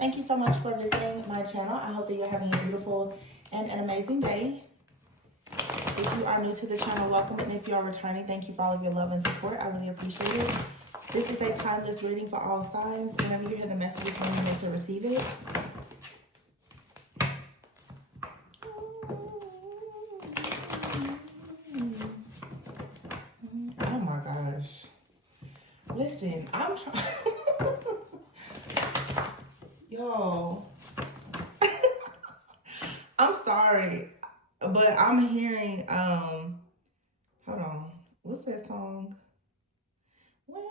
Thank you so much for visiting my channel. I hope that you're having a beautiful and an amazing day. If you are new to the channel, welcome. And if you are returning, thank you for all of your love and support. I really appreciate it. This is a timeless reading for all signs. Whenever you hear the messages, when you're meant to receive it. Oh my gosh. Listen, I'm trying. Yo. I'm sorry, but I'm hearing, hold on. What's that song? When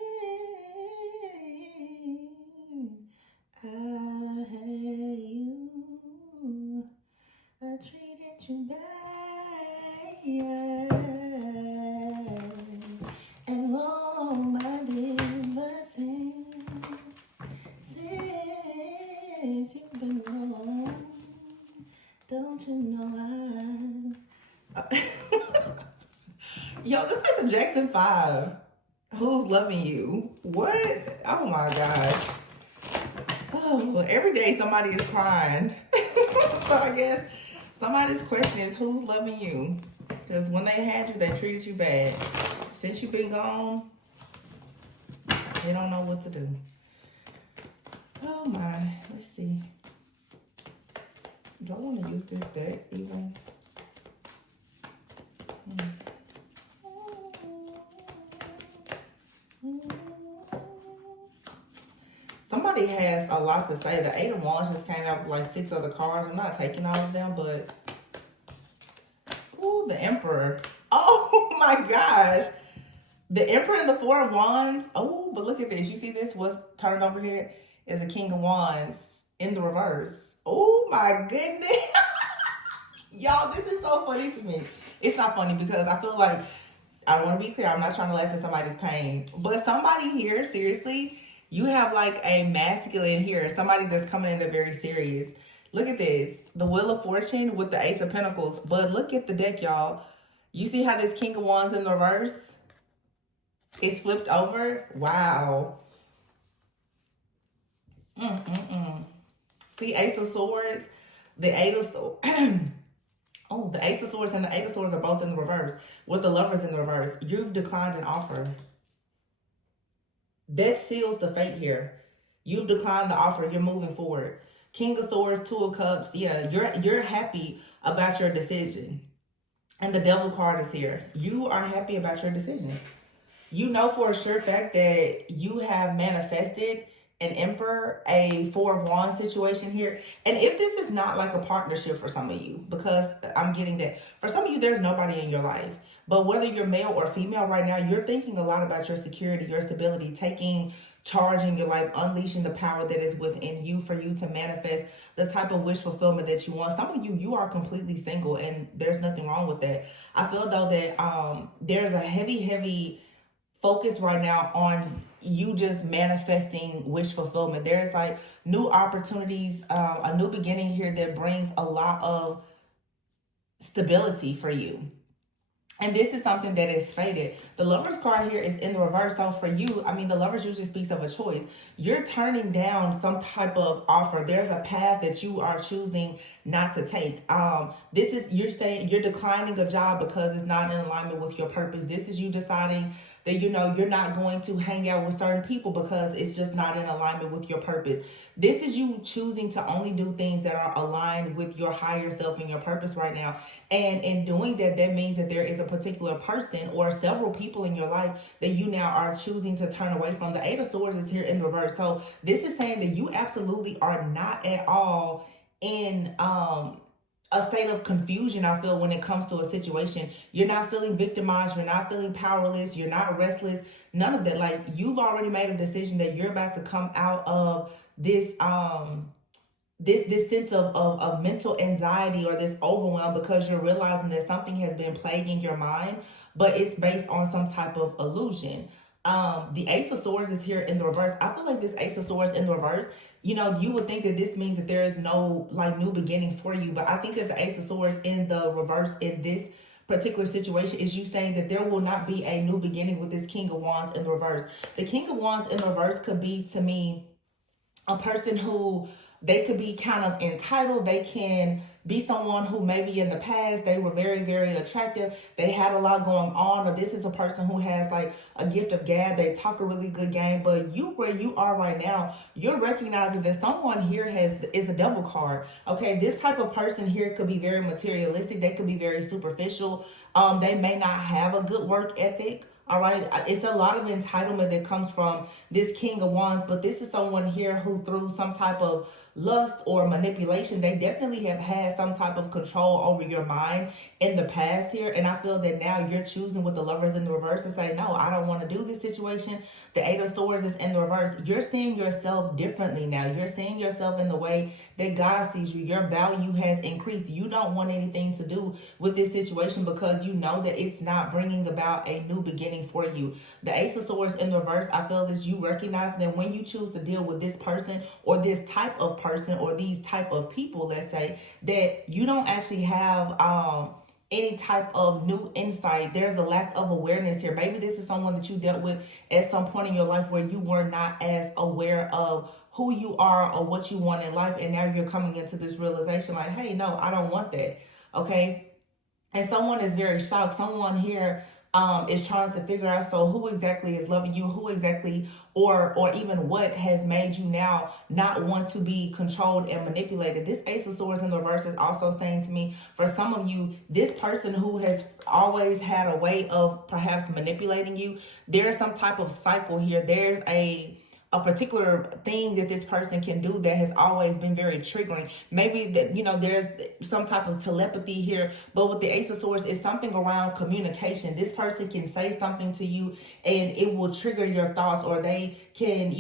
I had you, I treated you bad. And all my liberty, since you've been gone, don't you know I... Yo, this is like the Jackson 5. Who's loving you? What? Oh my gosh. Oh, well, every day somebody is crying. So I guess somebody's question is who's loving you? Because when they had you, they treated you bad. Since you've been gone, they don't know what to do. Oh my, let's see. Do I want to use this deck even? Somebody has a lot to say. The Eight of Wands just came out with like 6 other cards. I'm not taking all of them, but... Ooh, the Emperor. Oh my gosh. The Emperor and the Four of Wands. Oh, but look at this. You see this? What's turned over here is the King of Wands in the reverse. Oh my goodness. Y'all, this is so funny to me. It's not funny because I feel like, I want to be clear, I'm not trying to laugh at somebody's pain. But somebody here, seriously, you have like a masculine here. Somebody that's coming in there very serious. Look at this. The Wheel of Fortune with the Ace of Pentacles. But look at the deck, y'all. You see how this King of Wands in the reverse? It's flipped over. Wow. See, Ace of Swords, the Eight of Swords. Oh, the Ace of Swords and the Eight of Swords are both in the reverse. With the Lovers in the reverse. You've declined an offer. That seals the fate here. You've declined the offer. You're moving forward. King of Swords, Two of Cups. Yeah, you're happy about your decision. And the Devil card is here. You are happy about your decision. You know for a sure fact that you have manifested an Emperor, a Four of Wands situation here. And if this is not like a partnership for some of you, because I'm getting that. For some of you, there's nobody in your life. But whether you're male or female right now, you're thinking a lot about your security, your stability, taking charge in your life, unleashing the power that is within you for you to manifest the type of wish fulfillment that you want. Some of you, you are completely single and there's nothing wrong with that. I feel though that there's a heavy focus right now on you just manifesting wish fulfillment. There's like new opportunities, a new beginning here that brings a lot of stability for you. And this is something that is fated. The Lovers card here is in the reverse. So for you, I mean, the Lovers usually speaks of a choice. You're turning down some type of offer. There's a path that you are choosing not to take. This is, you're saying you're declining a job because it's not in alignment with your purpose. This is you deciding that, you know, you're not going to hang out with certain people because it's just not in alignment with your purpose. This is you choosing to only do things that are aligned with your higher self and your purpose right now. And in doing that, that means that there is a particular person or several people in your life that you now are choosing to turn away from. The Eight of Swords is here in reverse. So this is saying that you absolutely are not at all in a state of confusion, I feel, when it comes to a situation. You're not feeling victimized. You're not feeling powerless. You're not restless. None of that. Like, you've already made a decision that you're about to come out of this this sense of mental anxiety or this overwhelm because you're realizing that something has been plaguing your mind, but it's based on some type of illusion. The Ace of Swords is here in the reverse. I feel like this Ace of Swords in the reverse, you know, you would think that this means that there is no like new beginning for you. But I think that the Ace of Swords in the reverse in this particular situation is you saying that there will not be a new beginning with this King of Wands in the reverse. The King of Wands in the reverse could be, to me, a person who They could be kind of entitled. They can be someone who maybe in the past they were very, very attractive. They had a lot going on, or this is a person who has like a gift of gab. They talk a really good game, but you where you are right now, you're recognizing that someone here is a devil card. Okay, this type of person here could be very materialistic. They could be very superficial. They may not have a good work ethic. All right, it's a lot of entitlement that comes from this King of Wands, but this is someone here who, through some type of lust or manipulation, they definitely have had some type of control over your mind in the past here. And I feel that now you're choosing with the Lovers in the reverse to say, no, I don't want to do this situation. The Eight of Swords is in the reverse. You're seeing yourself differently now. You're seeing yourself in the way that God sees you. Your value has increased. You don't want anything to do with this situation because you know that it's not bringing about a new beginning for you. The Ace of Swords in the reverse, I feel is you recognize that when you choose to deal with this person or this type of person or these type of people, let's say, that you don't actually have any type of new insight. There's a lack of awareness here. Maybe this is someone that you dealt with at some point in your life where you were not as aware of who you are or what you want in life, and now you're coming into this realization like, hey, no, I don't want that. Okay, and someone is very shocked. Someone here is trying to figure out, so who exactly is loving you, who exactly or even what has made you now not want to be controlled and manipulated. This Ace of Swords in the reverse is also saying to me, for some of you, this person who has always had a way of perhaps manipulating you, there's some type of cycle here. There's a particular thing that this person can do that has always been very triggering. Maybe that, there's some type of telepathy here, but with the Ace of Swords, it's something around communication. This person can say something to you and it will trigger your thoughts, or they can,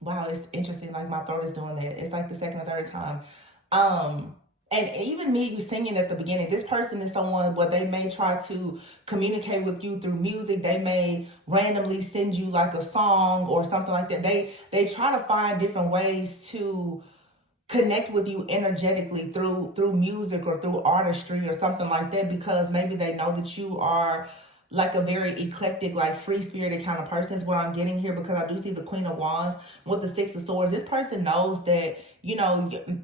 wow, it's interesting. Like my throat is doing that. It's like the second or third time. And even me singing at the beginning, this person is someone where they may try to communicate with you through music. They may randomly send you like a song or something like that. They try to find different ways to connect with you energetically through music or through artistry or something like that, because maybe they know that you are like a very eclectic, like free-spirited kind of person is what I'm getting here, because I do see the Queen of Wands with the Six of Swords. This person knows that,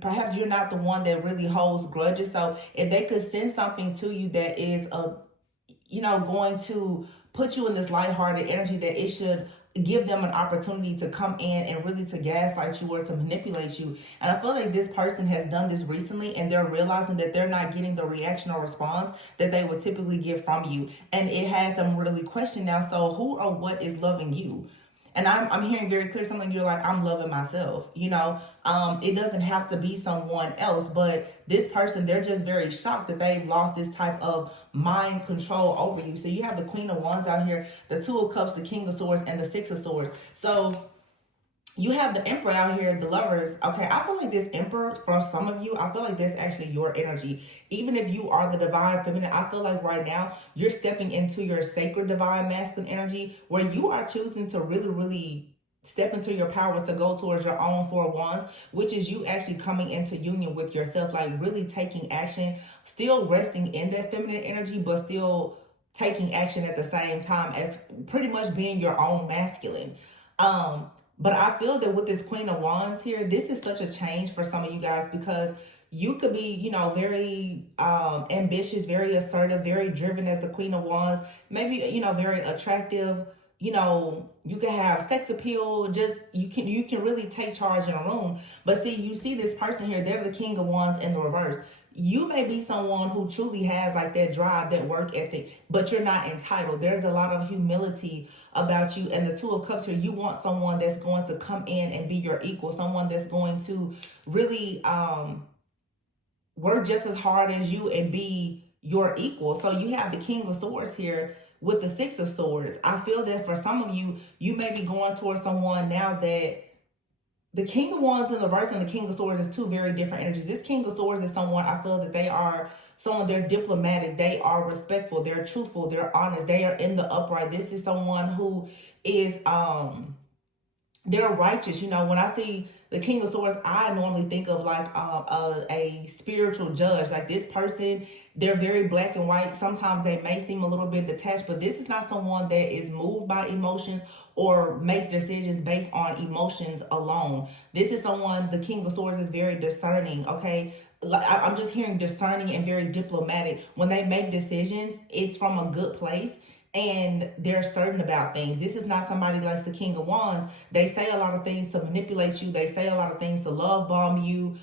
perhaps you're not the one that really holds grudges. So if they could send something to you that is, going to put you in this lighthearted energy, that it should give them an opportunity to come in and really to gaslight you or to manipulate you. And I feel like this person has done this recently, and they're realizing that they're not getting the reaction or response that they would typically get from you. And it has them really question now, so who or what is loving you? And I'm hearing very clear something. You're like, I'm loving myself. It doesn't have to be someone else, but this person, they're just very shocked that they've lost this type of mind control over you. So you have the Queen of Wands out here, the Two of Cups, the King of Swords, and the Six of Swords. So you have the Emperor out here, the Lovers. Okay, I feel like this Emperor, for some of you, I feel like that's actually your energy. Even if you are the Divine Feminine, I feel like right now you're stepping into your sacred Divine Masculine energy, where you are choosing to really, really step into your power to go towards your own Four of Wands, which is you actually coming into union with yourself, like really taking action, still resting in that feminine energy, but still taking action at the same time as pretty much being your own masculine. But I feel that with this Queen of Wands here, this is such a change for some of you guys, because you could be, very ambitious, very assertive, very driven as the Queen of Wands, maybe, very attractive. You can have sex appeal, just you can really take charge in a room. But see, you see this person here, they're the King of Wands in the reverse. You may be someone who truly has like that drive, that work ethic, but you're not entitled. There's a lot of humility about you. And the Two of Cups here, you want someone that's going to come in and be your equal, someone that's going to really work just as hard as you and be your equal. So you have the King of Swords here with the Six of Swords. I feel that for some of you, you may be going towards someone now that the King of Wands in the reverse and the King of Swords is two very different energies. This King of Swords is someone, I feel that they are someone, they're diplomatic, they are respectful, they're truthful, they're honest, they are in the upright. This is someone who is they're righteous. You know, when I see the King of Swords, I normally think of like a spiritual judge. Like this person, they're very black and white. Sometimes they may seem a little bit detached, but this is not someone that is moved by emotions or makes decisions based on emotions alone. This is someone, the King of Swords is very discerning, okay? I'm just hearing discerning and very diplomatic. When they make decisions, it's from a good place and they're certain about things. This is not somebody like the King of Wands. They say a lot of things to manipulate you. They say a lot of things to love bomb you.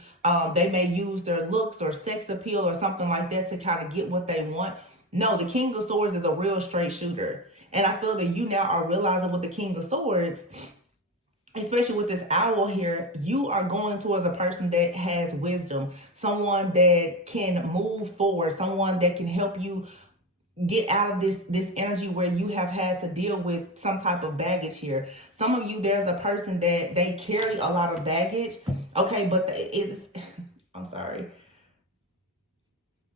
They may use their looks or sex appeal or something like that to kind of get what they want. No, the King of Swords is a real straight shooter. And I feel that you now are realizing with the King of Swords, especially with this owl here, you are going towards a person that has wisdom, someone that can move forward, someone that can help you get out of this energy where you have had to deal with some type of baggage here. Some of you, there's a person that they carry a lot of baggage, okay, but it's I'm sorry,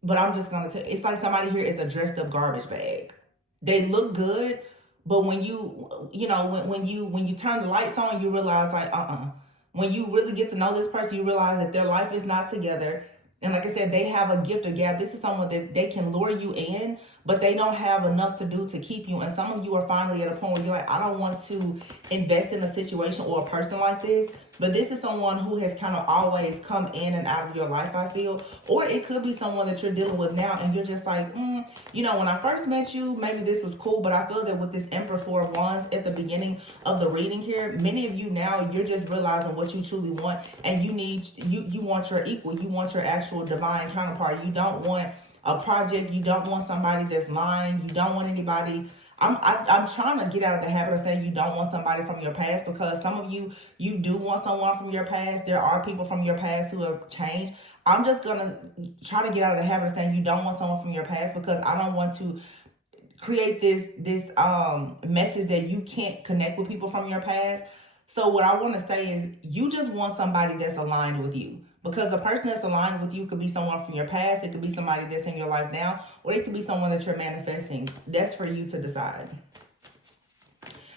but I'm just gonna tell, it's like somebody here is a dressed up garbage bag. They look good, but when you know, when you turn the lights on, you realize like, when you really get to know this person, you realize that their life is not together. And like I said, they have a gift or gap. This is someone that they can lure you in, but they don't have enough to do to keep you. And some of you are finally at a point where you're like, I don't want to invest in a situation or a person like this. But this is someone who has kind of always come in and out of your life, I feel. Or it could be someone that you're dealing with now and you're just like, you know, when I first met you, maybe this was cool. But I feel that with this Emperor Four of Wands at the beginning of the reading here, many of you now, you're just realizing what you truly want. And you want your equal. You want your actual divine counterpart. You don't want a project. You don't want somebody that's lying. You don't want anybody. I'm trying to get out of the habit of saying you don't want somebody from your past, because some of you, you do want someone from your past. There are people from your past who have changed. I'm just going to try to get out of the habit of saying you don't want someone from your past, because I don't want to create this message that you can't connect with people from your past. So what I want to say is you just want somebody that's aligned with you. Because the person that's aligned with you could be someone from your past. It could be somebody that's in your life now. Or it could be someone that you're manifesting. That's for you to decide.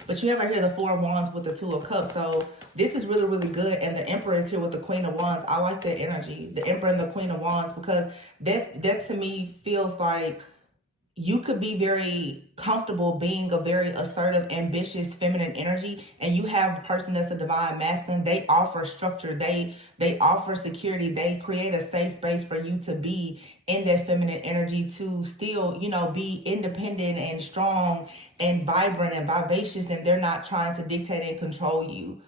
But you have right here the Four of Wands with the Two of Cups. So this is really, really good. And the Emperor is here with the Queen of Wands. I like that energy. The Emperor and the Queen of Wands. Because that to me feels like you could be very comfortable being a very assertive, ambitious, feminine energy, and you have a person that's a divine masculine. They offer structure. They offer security. They create a safe space for you to be in that feminine energy, to still, you know, be independent and strong and vibrant and vivacious, and they're not trying to dictate and control you.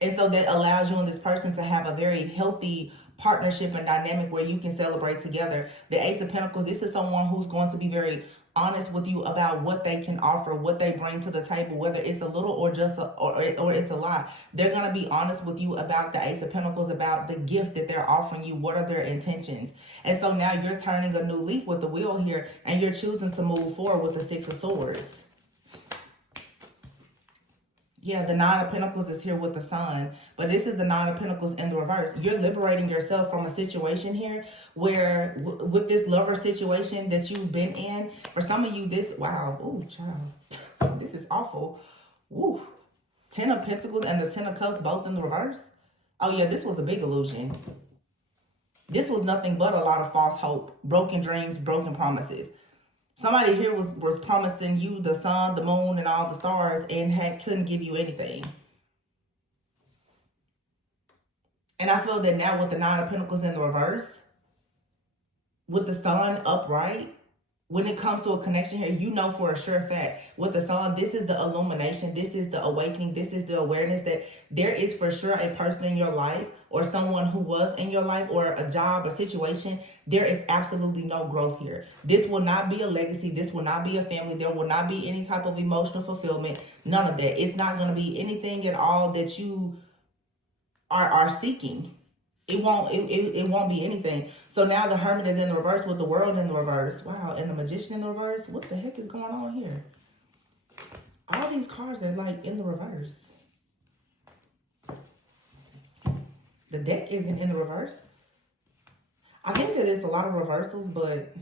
And so that allows you and this person to have a very healthy partnership and dynamic where you can celebrate together. The Ace of Pentacles, this is someone who's going to be very honest with you about what they can offer, what they bring to the table, whether it's a little or just or it's a lot. They're going to be honest with you about the Ace of Pentacles, about the gift that they're offering you. What are their intentions? And so now you're turning a new leaf with the wheel here, and you're choosing to move forward with the Six of Swords. Yeah, the Nine of Pentacles is here with the Sun. But this is the Nine of Pentacles in the reverse. You're liberating yourself from a situation here where, with this lover situation that you've been in, for some of you, this, wow, oh, child, this is awful. Woo. 10 of Pentacles and the 10 of Cups both in the reverse. Oh, yeah, this was a big illusion. This was nothing but a lot of false hope, broken dreams, broken promises. Somebody here was promising you the sun, the moon, and all the stars, and couldn't give you anything. And I feel that now with the Nine of Pentacles in the reverse, with the sun upright, when it comes to a connection here, you know for a sure fact, with the sun, this is the illumination, this is the awakening, this is the awareness that there is for sure a person in your life, or someone who was in your life, or a job or situation. There is absolutely no growth here. This will not be a legacy. This will not be a family. There will not be any type of emotional fulfillment. None of that. It's not going to be anything at all that you are seeking. It won't be anything. So now the Hermit is in the reverse with the World in the reverse. Wow, and the Magician in the reverse. What the heck is going on here? All these cards are like in the reverse. The deck isn't in the reverse. I think that it's a lot of reversals, but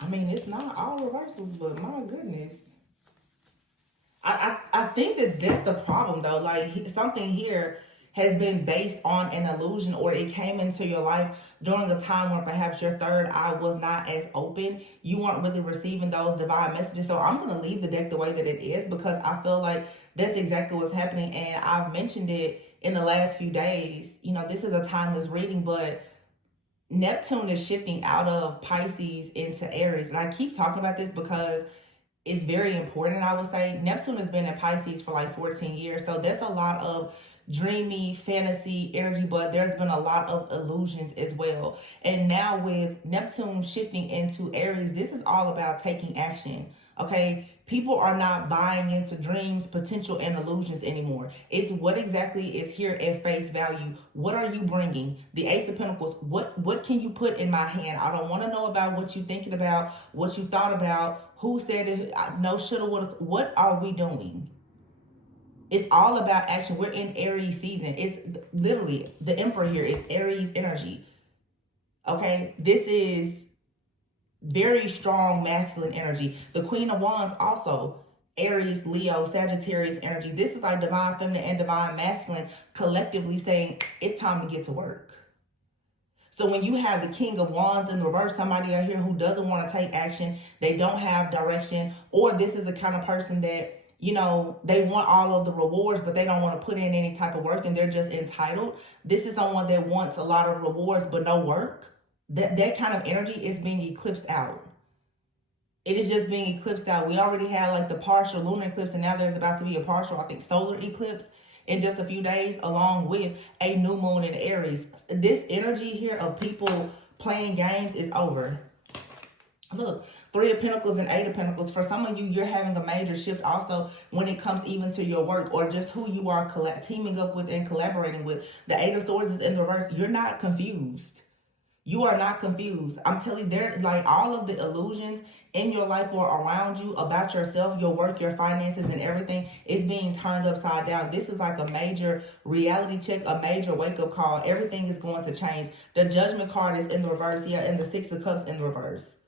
I mean, it's not all reversals, but my goodness. I think that that's the problem though. Like something here has been based on an illusion, or it came into your life during a time where perhaps your third eye was not as open. You weren't really receiving those divine messages. So I'm going to leave the deck the way that it is, because I feel like that's exactly what's happening. And I've mentioned it in the last few days. You know, this is a timeless reading, but Neptune is shifting out of Pisces into Aries. And I keep talking about this because it's very important, I would say. Neptune has been in Pisces for like 14 years. So there's a lot of dreamy fantasy energy, but there's been a lot of illusions as well. And now with Neptune shifting into Aries, this is all about taking action. Okay, people are not buying into dreams, potential, and illusions anymore. It's what exactly is here at face value. What are you bringing? The Ace of Pentacles. What can you put in my hand? I don't want to know about what you're thinking about, what you thought about, who said it, no, shoulda, woulda. What are we doing? It's all about action. We're in Aries season. It's literally the Emperor here is Aries energy. Okay, this is very strong masculine energy. The Queen of Wands also Aries, Leo, Sagittarius energy. This is like divine feminine and divine masculine collectively saying it's time to get to work. So when you have the King of Wands in reverse, somebody out here who doesn't want to take action, they don't have direction, or this is the kind of person that, you know, they want all of the rewards, but they don't want to put in any type of work and they're just entitled. This is someone that wants a lot of rewards, but no work. That kind of energy is being eclipsed out. It is just being eclipsed out. We already had like the partial lunar eclipse, and now there's about to be a partial, I think, solar eclipse in just a few days, along with a new moon in Aries. This energy here of people playing games is over. Look, Three of Pentacles and Eight of Pentacles. For some of you, you're having a major shift also when it comes even to your work or just who you are teaming up with and collaborating with. The Eight of Swords is in the reverse. You're not confused. You are not confused. I'm telling you, there, like all of the illusions in your life or around you about yourself, your work, your finances, and everything is being turned upside down. This is like a major reality check, a major wake-up call. Everything is going to change. The Judgment card is in the reverse, yeah, and the Six of Cups in the reverse.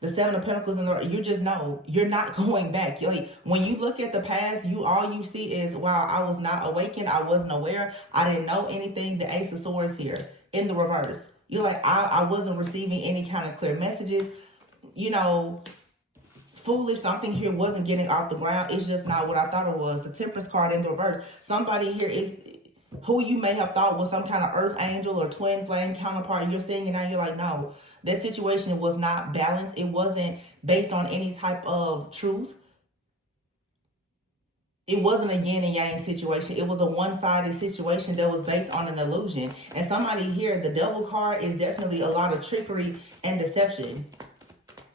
The Seven of Pentacles in the reverse. You just know you're not going back. Like, when you look at the past, all you see is, wow, I was not awakened. I wasn't aware. I didn't know anything. The Ace of Swords here in the reverse. You're like, I wasn't receiving any kind of clear messages. You know, foolish, something here wasn't getting off the ground. It's just not what I thought it was. The Temperance card in the reverse. Somebody here is who you may have thought was some kind of earth angel or twin flame counterpart. You're seeing it now, you're like, no, that situation was not balanced. It wasn't based on any type of truth. It wasn't a yin and yang situation. It was a one-sided situation that was based on an illusion. And somebody here, the Devil card is definitely a lot of trickery and deception.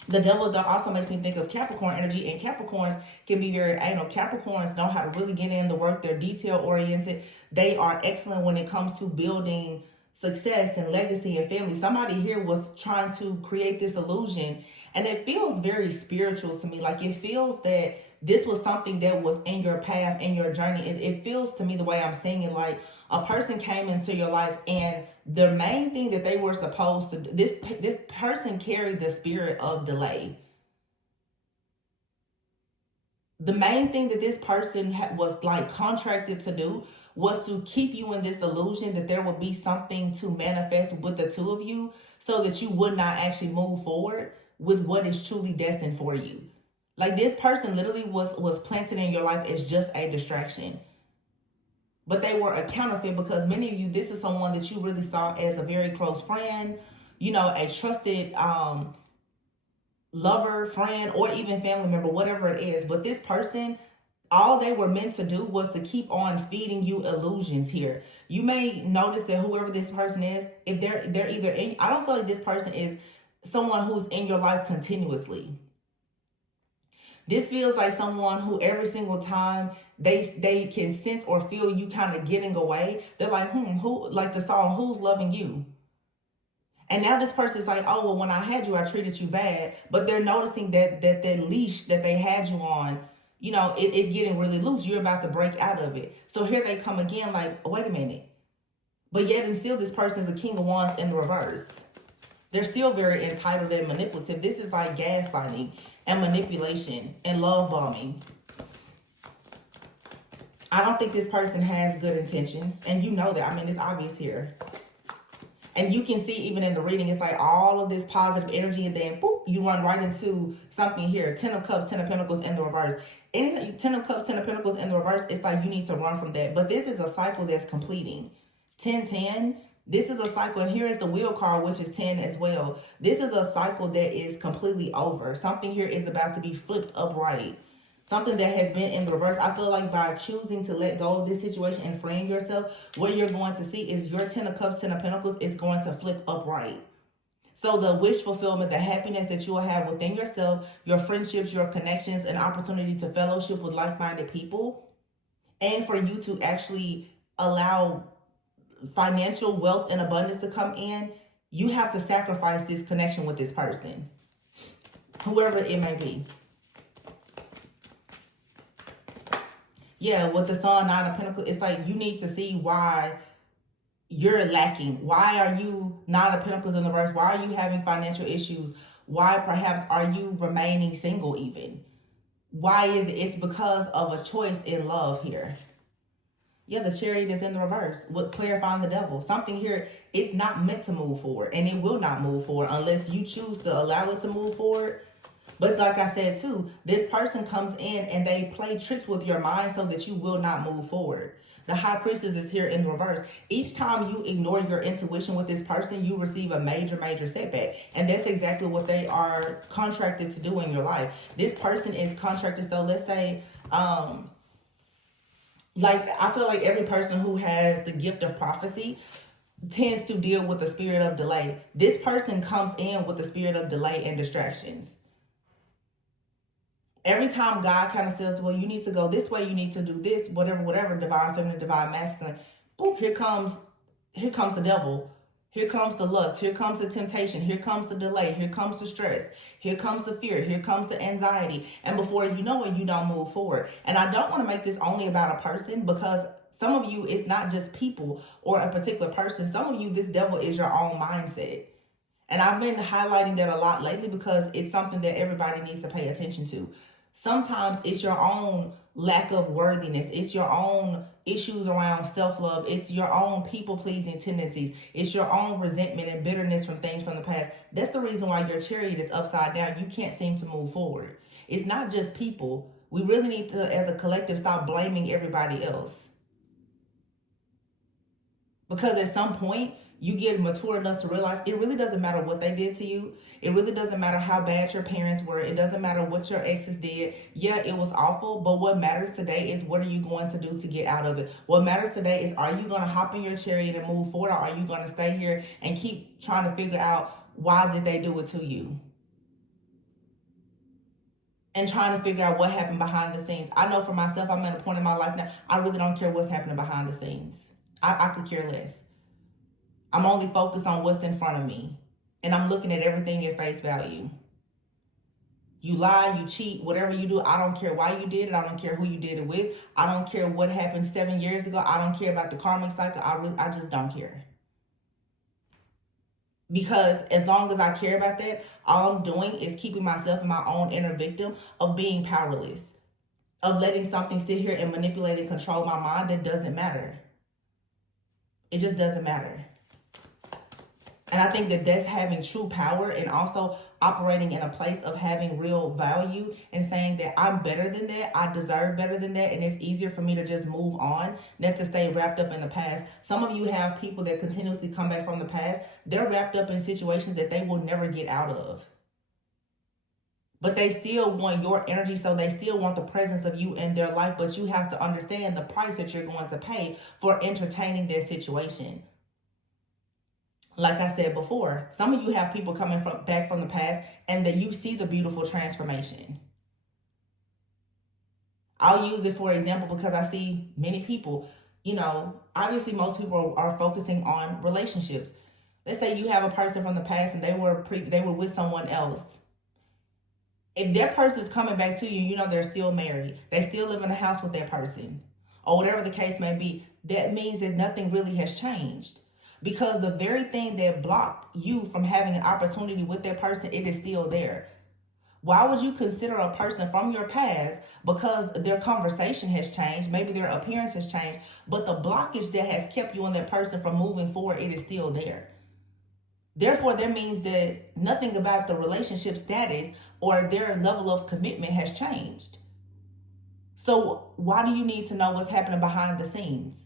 The Devil also makes me think of Capricorn energy, and Capricorns can be very anal. Capricorns know how to really get in the work. They're detail-oriented. They are excellent when it comes to building success and legacy and family. Somebody here was trying to create this illusion, and it feels very spiritual to me. Like, it feels that this was something that was in your path, in your journey. It feels to me, the way I'm seeing it, like a person came into your life and the main thing that they were supposed to do, this person carried the spirit of delay. The main thing that this person was like contracted to do was to keep you in this illusion that there would be something to manifest with the two of you, so that you would not actually move forward with what is truly destined for you. Like, this person literally was planted in your life as just a distraction. But they were a counterfeit, because many of you, this is someone that you really saw as a very close friend, you know, a trusted lover, friend, or even family member, whatever it is. But this person, all they were meant to do was to keep on feeding you illusions here. You may notice that whoever this person is, if they're either in, I don't feel like this person is someone who's in your life continuously. This feels like someone who every single time they can sense or feel you kind of getting away, they're like, who, like the song, Who's Loving You? And now this person's like, oh, well, when I had you, I treated you bad. But they're noticing that leash that they had you on, you know, it's getting really loose. You're about to break out of it. So here they come again, like, wait a minute. But yet and still, this person is a King of Wands in the reverse. They're still very entitled and manipulative. This is like gaslighting and manipulation and love bombing. I don't think this person has good intentions. And you know that. I mean, it's obvious here. And you can see even in the reading, it's like all of this positive energy, and then boop, you run right into something here. 10 of Cups, 10 of Pentacles in the reverse. Anything, 10 of Cups, 10 of Pentacles in the reverse, it's like you need to run from that. But this is a cycle that's completing. 10, 10. This is a cycle, and here is the wheel card, which is 10 as well. This is a cycle that is completely over. Something here is about to be flipped upright. Something that has been in the reverse. I feel like by choosing to let go of this situation and freeing yourself, what you're going to see is your 10 of Cups, 10 of Pentacles is going to flip upright. So the wish fulfillment, the happiness that you will have within yourself, your friendships, your connections, an opportunity to fellowship with like-minded people, and for you to actually allow financial wealth and abundance to come in, you have to sacrifice this connection with this person, whoever it may be. Yeah, with the Sun, 9 of Pentacles, it's like you need to see why you're lacking. Why are you 9 of Pentacles in the reverse? Why are you having financial issues? Why perhaps are you remaining single even? Why is it? It's because of a choice in love here. Yeah, the Chariot is in the reverse with clarifying the Devil. Something here, it's not meant to move forward, and it will not move forward unless you choose to allow it to move forward. But like I said too, this person comes in and they play tricks with your mind so that you will not move forward. The High Priestess is here in reverse. Each time you ignore your intuition with this person, you receive a major, major setback. And that's exactly what they are contracted to do in your life. This person is contracted. So let's say, like, I feel like every person who has the gift of prophecy tends to deal with the spirit of delay. This person comes in with the spirit of delay and distractions. Every time God kind of says, well, you need to go this way, you need to do this, whatever, divine feminine, divine masculine, boop, here comes the devil. Here comes the lust. Here comes the temptation. Here comes the delay. Here comes the stress. Here comes the fear. Here comes the anxiety. And before you know it, you don't move forward. And I don't want to make this only about a person, because some of you, it's not just people or a particular person. Some of you, this devil is your own mindset. And I've been highlighting that a lot lately because it's something that everybody needs to pay attention to. Sometimes it's your own lack of worthiness. It's your own issues around self-love. It's your own people-pleasing tendencies. It's your own resentment and bitterness from things from the past. That's the reason why your Chariot is upside down. You can't seem to move forward. It's not just people. We really need to, as a collective, stop blaming everybody else. Because at some point, you get mature enough to realize it really doesn't matter what they did to you. It really doesn't matter how bad your parents were. It doesn't matter what your exes did. Yeah, it was awful, but what matters today is what are you going to do to get out of it? What matters today is, are you going to hop in your Chariot and move forward, or are you going to stay here and keep trying to figure out why did they do it to you? And trying to figure out what happened behind the scenes. I know for myself, I'm at a point in my life now, I really don't care what's happening behind the scenes. I could care less. I'm only focused on what's in front of me. And I'm looking at everything at face value. You lie, you cheat, whatever you do, I don't care why you did it. I don't care who you did it with. I don't care what happened 7 years ago. I don't care about the karmic cycle. I just don't care. Because as long as I care about that, all I'm doing is keeping myself in my own inner victim of being powerless. Of letting something sit here and manipulate and control my mind that doesn't matter. It just doesn't matter. And I think that that's having true power, and also operating in a place of having real value and saying that I'm better than that, I deserve better than that, and it's easier for me to just move on than to stay wrapped up in the past. Some of you have people that continuously come back from the past. They're wrapped up in situations that they will never get out of. But they still want your energy, so they still want the presence of you in their life, but you have to understand the price that you're going to pay for entertaining their situation. Like I said before, some of you have people coming back from the past, and that you see the beautiful transformation. I'll use it for example because I see many people, obviously most people are focusing on relationships. Let's say you have a person from the past and they were with someone else. If that person is coming back to you, they're still married. They still live in a house with that person, or whatever the case may be. That means that nothing really has changed. Because the very thing that blocked you from having an opportunity with that person, it is still there. Why would you consider a person from your past because their conversation has changed, maybe their appearance has changed, but the blockage that has kept you and that person from moving forward, it is still there. Therefore, that means that nothing about the relationship status or their level of commitment has changed. So why do you need to know what's happening behind the scenes?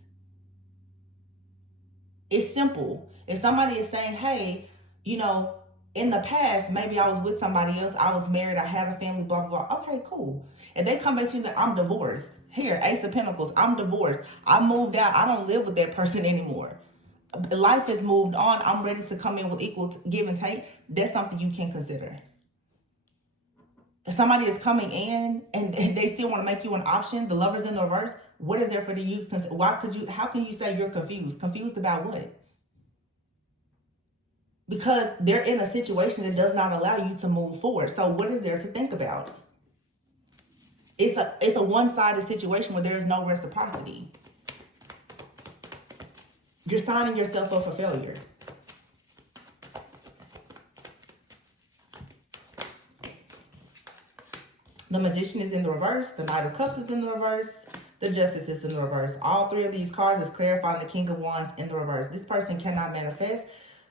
It's simple. If somebody is saying, hey, in the past, maybe I was with somebody else, I was married, I had a family, blah, blah, blah. Okay, cool. If they come back to you that I'm divorced, here, Ace of Pentacles, I'm divorced. I moved out. I don't live with that person anymore. Life has moved on. I'm ready to come in with equal give and take. That's something you can consider. If somebody is coming in and they still want to make you an option, the Lover's in the reverse, what is there for you? How can you say you're confused? Confused about what? Because they're in a situation that does not allow you to move forward. So what is there to think about? It's a one-sided situation where there is no reciprocity. You're signing yourself up for failure. The Magician is in the reverse. The Knight of Cups is in the reverse. The Justice is in the reverse. All three of these cards is clarifying the King of Wands in the reverse. This person cannot manifest.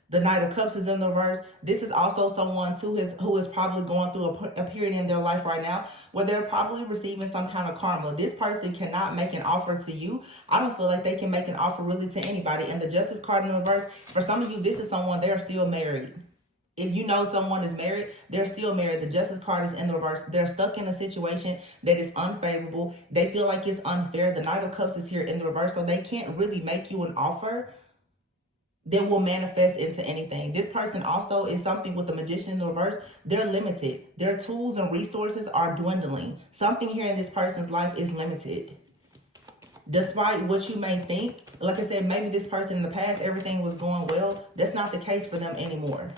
The Knight of Cups is in the reverse. This is also someone who is probably going through a period in their life right now where they're probably receiving some kind of karma. This person cannot make an offer to you. I don't feel like they can make an offer really to anybody. And the Justice card in the reverse, for some of you, this is someone, they're still married. If you know someone is married, they're still married. The Justice card is in the reverse. They're stuck in a situation that is unfavorable. They feel like it's unfair. The Knight of Cups is here in the reverse, so they can't really make you an offer that will manifest into anything. This person also is something with the Magician in the reverse. They're limited. Their tools and resources are dwindling. Something here in this person's life is limited. Despite what you may think, like I said, maybe this person in the past, everything was going well. That's not the case for them anymore.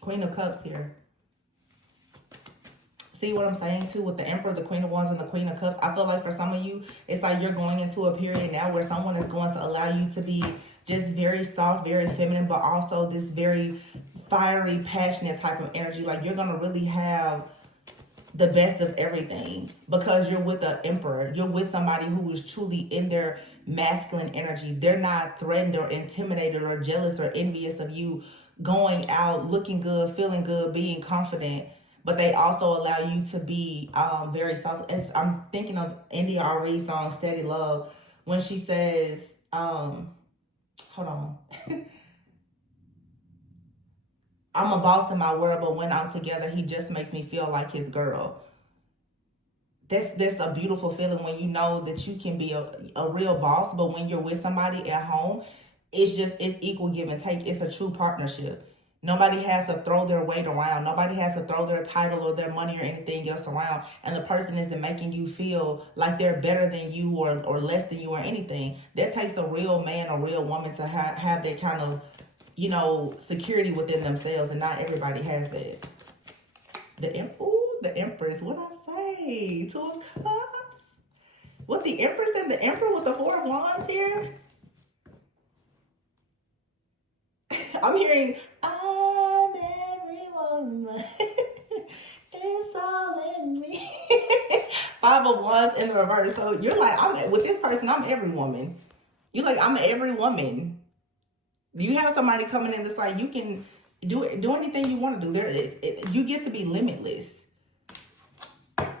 Queen of Cups here. See what I'm saying too with the Emperor, the Queen of Wands, and the Queen of Cups? I feel like for some of you, it's like you're going into a period now where someone is going to allow you to be just very soft, very feminine, but also this very fiery, passionate type of energy. Like you're going to really have the best of everything because you're with the Emperor. You're with somebody who is truly in their masculine energy. They're not threatened or intimidated or jealous or envious of you going out, looking good, feeling good, being confident. But they also allow you to be very soft. And I'm thinking of India Arie's song, Steady Love, when she says, hold on. I'm a boss in my world, but when I'm together, he just makes me feel like his girl. That's a beautiful feeling when you know that you can be a real boss, but when you're with somebody at home, it's equal give and take. It's a true partnership. Nobody has to throw their weight around. Nobody has to throw their title or their money or anything else around. And the person isn't making you feel like they're better than you or less than you or anything. That takes a real man or real woman to have that kind of, security within themselves. And not everybody has that. The Empress. What I say? Two of Cups. What, the Empress and the Emperor with the Four of Wands here? I'm hearing, I'm every woman. It's all in me. Five of Wands in the reverse. So you're like, with this person, I'm every woman. You're like, I'm every woman. You have somebody coming in that's like, you can do anything you want to do. You get to be limitless.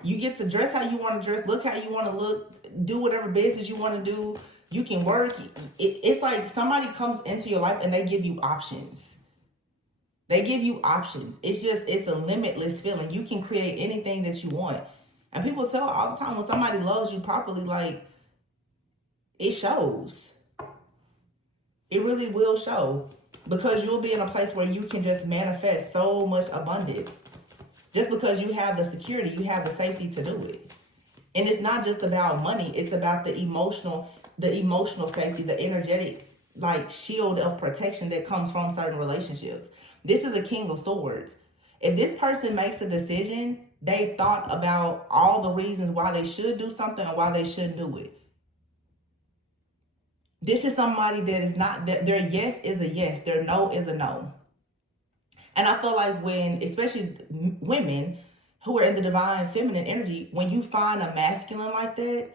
You get to dress how you want to dress, look how you want to look, do whatever business you want to do. You can work. It's like somebody comes into your life and they give you options. They give you options. It's a limitless feeling. You can create anything that you want. And people tell all the time when somebody loves you properly, like, it shows. It really will show. Because you'll be in a place where you can just manifest so much abundance. Just because you have the security, you have the safety to do it. And it's not just about money. It's about the emotional safety, the energetic, like, shield of protection that comes from certain relationships. This is a King of Swords. If this person makes a decision, they thought about all the reasons why they should do something or why they shouldn't do it. This is somebody that is not, their yes is a yes, their no is a no. And I feel like when, especially women who are in the divine feminine energy, when you find a masculine like that,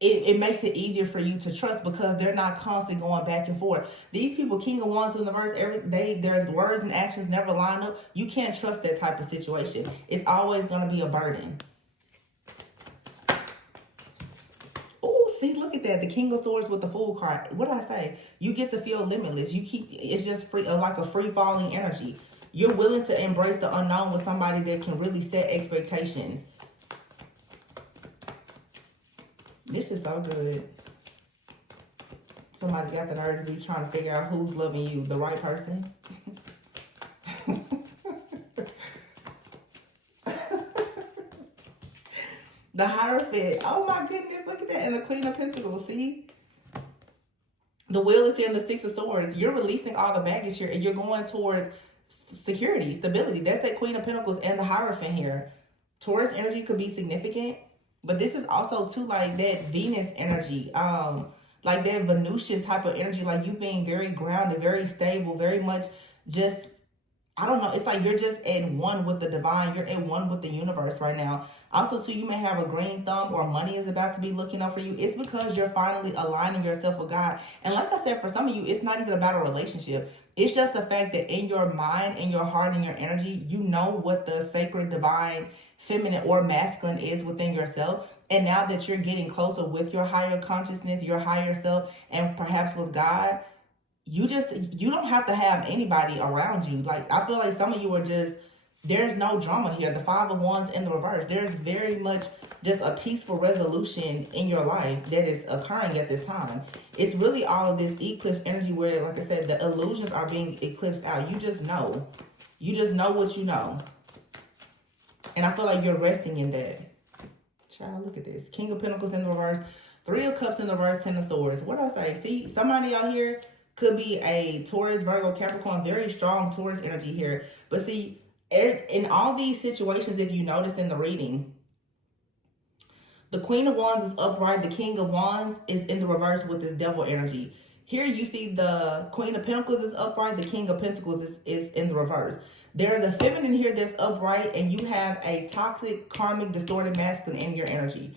it makes it easier for you to trust because they're not constantly going back and forth. These people, King of Wands in the verse, every day their words and actions never line up. You can't trust that type of situation. It's always going to be a burden. Oh, see, look at that. The King of Swords with the Fool card. What did I say? You get to feel limitless. It's just free, like a free falling energy. You're willing to embrace the unknown with somebody that can really set expectations. This is so good. Somebody's got the nerve to be trying to figure out who's loving you. The right person? The Hierophant. Oh my goodness, look at that. And the Queen of Pentacles, see? The Wheel is here and the Six of Swords. You're releasing all the baggage here and you're going towards security, stability. That's that Queen of Pentacles and the Hierophant here. Taurus energy could be significant. But this is also too like that Venus energy, like that Venusian type of energy, like you being very grounded, very stable, very much just, I don't know, it's like you're just at one with the divine, you're at one with the universe right now. Also too, you may have a green thumb or money is about to be looking up for you. It's because you're finally aligning yourself with God. And like I said, for some of you, it's not even about a relationship. It's just the fact that in your mind, in your heart, in your energy, you know what the sacred, divine, feminine or masculine is within yourself. And now that you're getting closer with your higher consciousness, your higher self, and perhaps with God, you don't have to have anybody around you. Like, I feel like some of you are just, there's no drama here. The Five of Wands in the reverse. There's very much just a peaceful resolution in your life that is occurring at this time. It's really all of this eclipse energy where, like I said, the illusions are being eclipsed out. You just know. You just know what you know. And I feel like you're resting in that. Child, look at this. King of Pentacles in the reverse. Three of Cups in the reverse. Ten of Swords. What did I say? See, somebody out here could be a Taurus, Virgo, Capricorn. Very strong Taurus energy here. But see, in all these situations, if you notice in the reading, the Queen of Wands is upright. The King of Wands is in the reverse with this devil energy. Here you see the Queen of Pentacles is upright. The King of Pentacles is in the reverse. There's a feminine here that's upright, and you have a toxic, karmic, distorted masculine in your energy.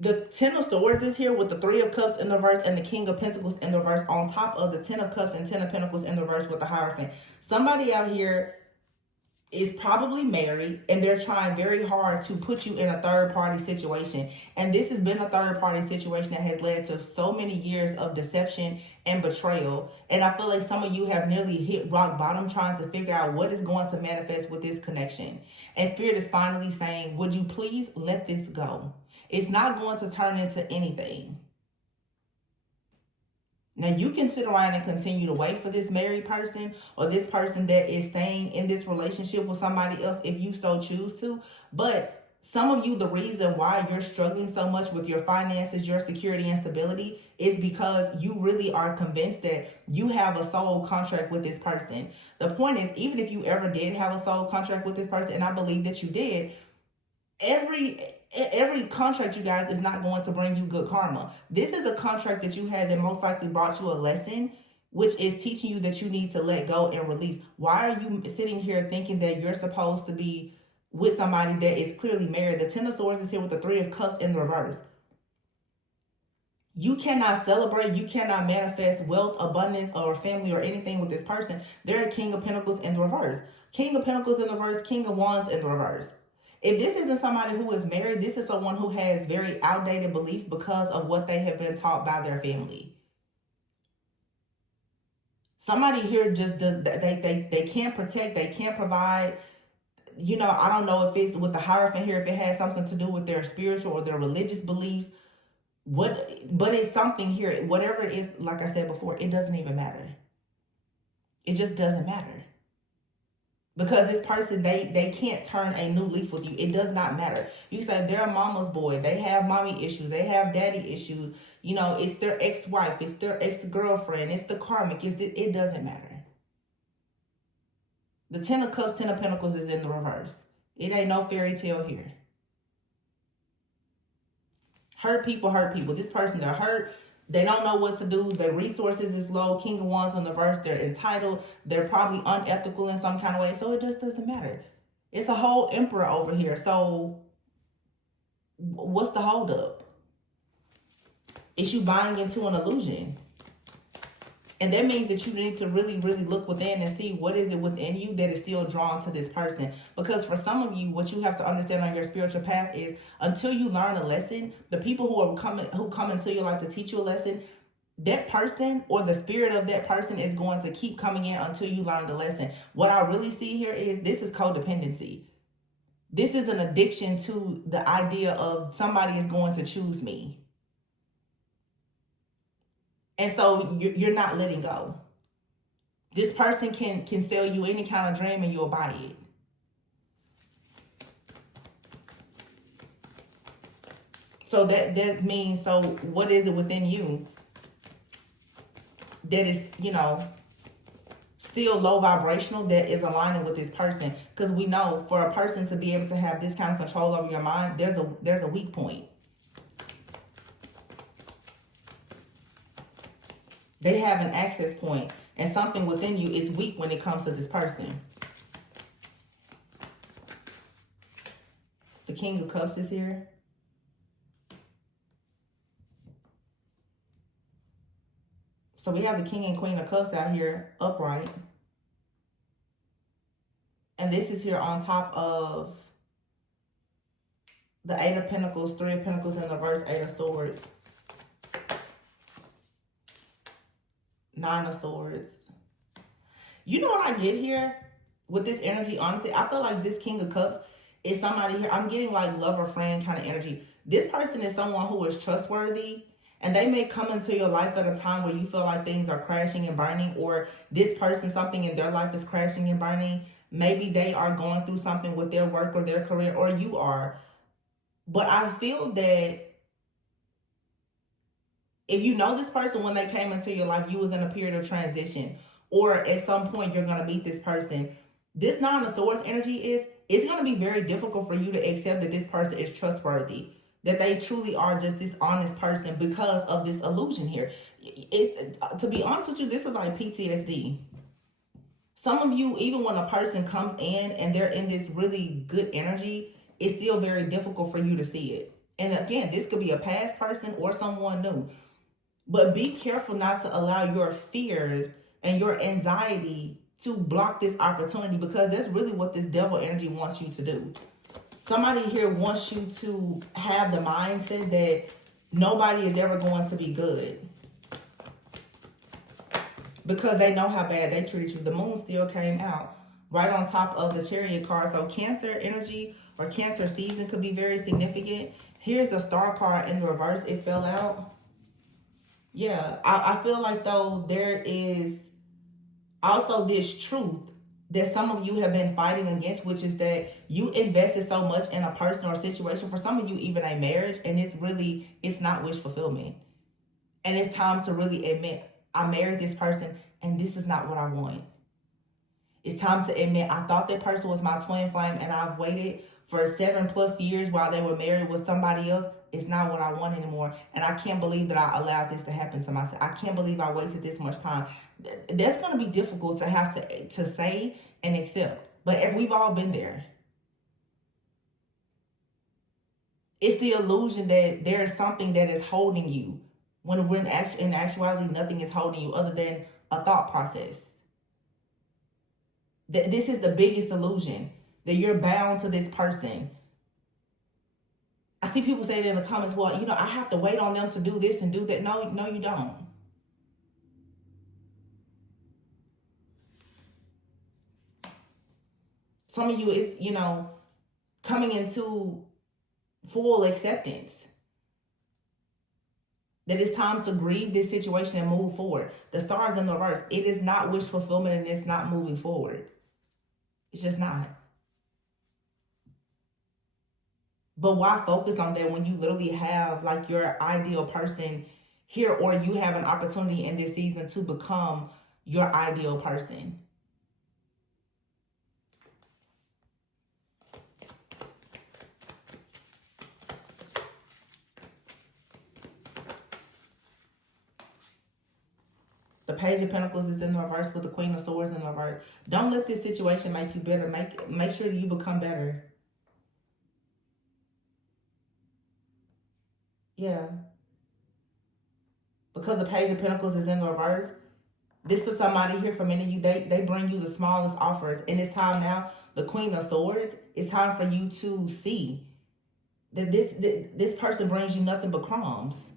The Ten of Swords is here with the Three of Cups in the reverse and the King of Pentacles in the reverse on top of the Ten of Cups and Ten of Pentacles in the reverse with the Hierophant. Somebody out here is probably married and they're trying very hard to put you in a third party situation. And this has been a third party situation that has led to so many years of deception and betrayal. And I feel like some of you have nearly hit rock bottom trying to figure out what is going to manifest with this connection. And Spirit is finally saying, would you please let this go? It's not going to turn into anything. Now, you can sit around and continue to wait for this married person or this person that is staying in this relationship with somebody else if you so choose to. But some of you, the reason why you're struggling so much with your finances, your security and stability is because you really are convinced that you have a soul contract with this person. The point is, even if you ever did have a soul contract with this person, and I believe that you did, every contract, you guys, is not going to bring you good karma. This is a contract that you had that most likely brought you a lesson, which is teaching you that you need to let go and release. Why are you sitting here thinking that you're supposed to be with somebody that is clearly married? The Ten of Swords is here with the Three of Cups in the reverse. You cannot celebrate, you cannot manifest wealth, abundance, or family or anything with this person. They're a King of Pentacles in the reverse. King of Pentacles in the reverse, King of Wands in the reverse. If this isn't somebody who is married, this is someone who has very outdated beliefs because of what they have been taught by their family. Somebody here just does, they can't protect, they can't provide. You know, I don't know if it's with the Hierophant here, if it has something to do with their spiritual or their religious beliefs. But it's something here. Whatever it is, like I said before, it doesn't even matter. It just doesn't matter. Because this person, they can't turn a new leaf with you. It does not matter. You say they're a mama's boy. They have mommy issues. They have daddy issues. You know, it's their ex-wife. It's their ex-girlfriend. It's the karmic. It doesn't matter. The Ten of Cups, Ten of Pentacles is in the reverse. It ain't no fairy tale here. Hurt people hurt people. This person, they're hurt. They don't know what to do. Their resources is low. King of Wands on the verse. They're entitled. They're probably unethical in some kind of way. So it just doesn't matter. It's a whole emperor over here. So what's the holdup? It's you buying into an illusion. And that means that you need to really, really look within and see what is it within you that is still drawn to this person. Because for some of you, what you have to understand on your spiritual path is until you learn a lesson, the people who come into your life to teach you a lesson, that person or the spirit of that person is going to keep coming in until you learn the lesson. What I really see here is this is codependency. This is an addiction to the idea of somebody is going to choose me. And so you're not letting go. This person can sell you any kind of dream and you'll buy it. So that means, so what is it within you that is, still low vibrational that is aligning with this person? Because we know for a person to be able to have this kind of control over your mind, there's a weak point. They have an access point, and something within you is weak when it comes to this person. The King of Cups is here. So we have the King and Queen of Cups out here upright. And this is here on top of the Eight of Pentacles, Three of Pentacles in the reverse, Eight of Swords, Nine of Swords. You know what I get here with this energy? Honestly, I feel like this King of Cups is somebody here. I'm getting like lover friend kind of energy. This person is someone who is trustworthy, and they may come into your life at a time where you feel like things are crashing and burning, or this person, something in their life is crashing and burning. Maybe they are going through something with their work or their career, or you are. But I feel that if you know this person when they came into your life, you was in a period of transition, or at some point you're going to meet this person. This Nine of Swords energy it's going to be very difficult for you to accept that this person is trustworthy, that they truly are just this honest person because of this illusion here. It's, to be honest with you, this is like PTSD. Some of you, even when a person comes in and they're in this really good energy, it's still very difficult for you to see it. And again, this could be a past person or someone new. But be careful not to allow your fears and your anxiety to block this opportunity, because that's really what this devil energy wants you to do. Somebody here wants you to have the mindset that nobody is ever going to be good because they know how bad they treated you. The moon still came out right on top of the Chariot card. So Cancer energy or Cancer season could be very significant. Here's the Star card in the reverse. It fell out. Yeah, I feel like though there is also this truth that some of you have been fighting against, which is that you invested so much in a person or situation, for some of you even a marriage, and it's not wish fulfillment. And it's time to really admit, I married this person and this is not what I want. It's time to admit, I thought that person was my twin flame and I've waited for 7+ years while they were married with somebody else. It's not what I want anymore. And I can't believe that I allowed this to happen to myself. I can't believe I wasted this much time. That's going to be difficult to have to say and accept. But we've all been there. It's the illusion that there's something that is holding you, when in actuality, nothing is holding you other than a thought process. This is the biggest illusion, that you're bound to this person. I see people say it in the comments, well, I have to wait on them to do this and do that. No, you don't. Some of you, it's, coming into full acceptance that it's time to grieve this situation and move forward. The stars in the reverse. It is not wish fulfillment and it's not moving forward. It's just not. But why focus on that when you literally have like your ideal person here, or you have an opportunity in this season to become your ideal person? The Page of Pentacles is in the reverse with the Queen of Swords in the reverse. Don't let this situation make you better. Make sure you become better. Yeah. Because the Page of Pentacles is in the reverse, this is somebody here, for many of you, they bring you the smallest offers. And it's time now, the Queen of Swords, it's time for you to see that this person brings you nothing but crumbs.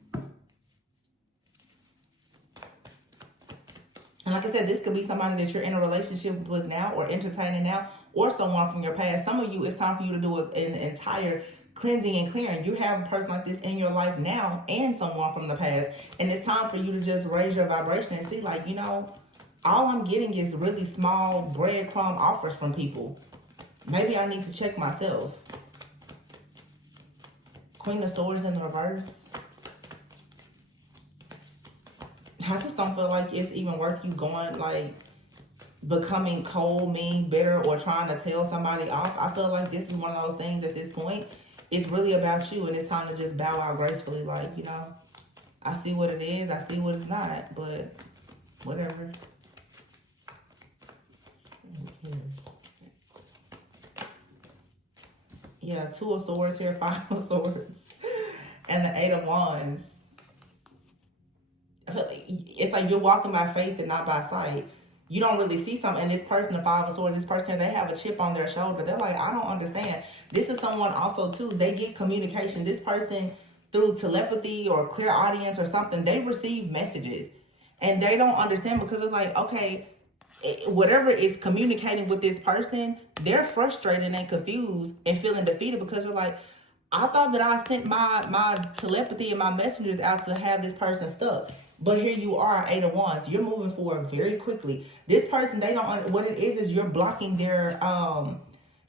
And like I said, this could be somebody that you're in a relationship with now or entertaining now, or someone from your past. Some of you, it's time for you to do an entire cleansing and clearing. You have a person like this in your life now and someone from the past. And it's time for you to just raise your vibration and see, like, you know, all I'm getting is really small breadcrumb offers from people. Maybe I need to check myself. Queen of Swords in the reverse. I just don't feel like it's even worth you going, like, becoming cold, mean, bitter, or trying to tell somebody off. I feel like this is one of those things at this point. It's really about you, and it's time to just bow out gracefully. Like, you know, I see what it is. I see what it's not, but whatever. Yeah, 2 of Swords here, 5 of Swords, and the 8 of Wands. It's like you're walking by faith and not by sight. You don't really see something. And this person, the 5 of Swords, this person, they have a chip on their shoulder. They're like, I don't understand. This is someone also, too, they get communication. This person, through telepathy or clear audience or something, they receive messages. And they don't understand because it's like, okay, whatever is communicating with this person, they're frustrated and confused and feeling defeated because they're like, I thought that I sent my telepathy and my messengers out to have this person stuck. But here you are, 8 of Wands. You're moving forward very quickly. This person, they don't, what it is you're blocking their,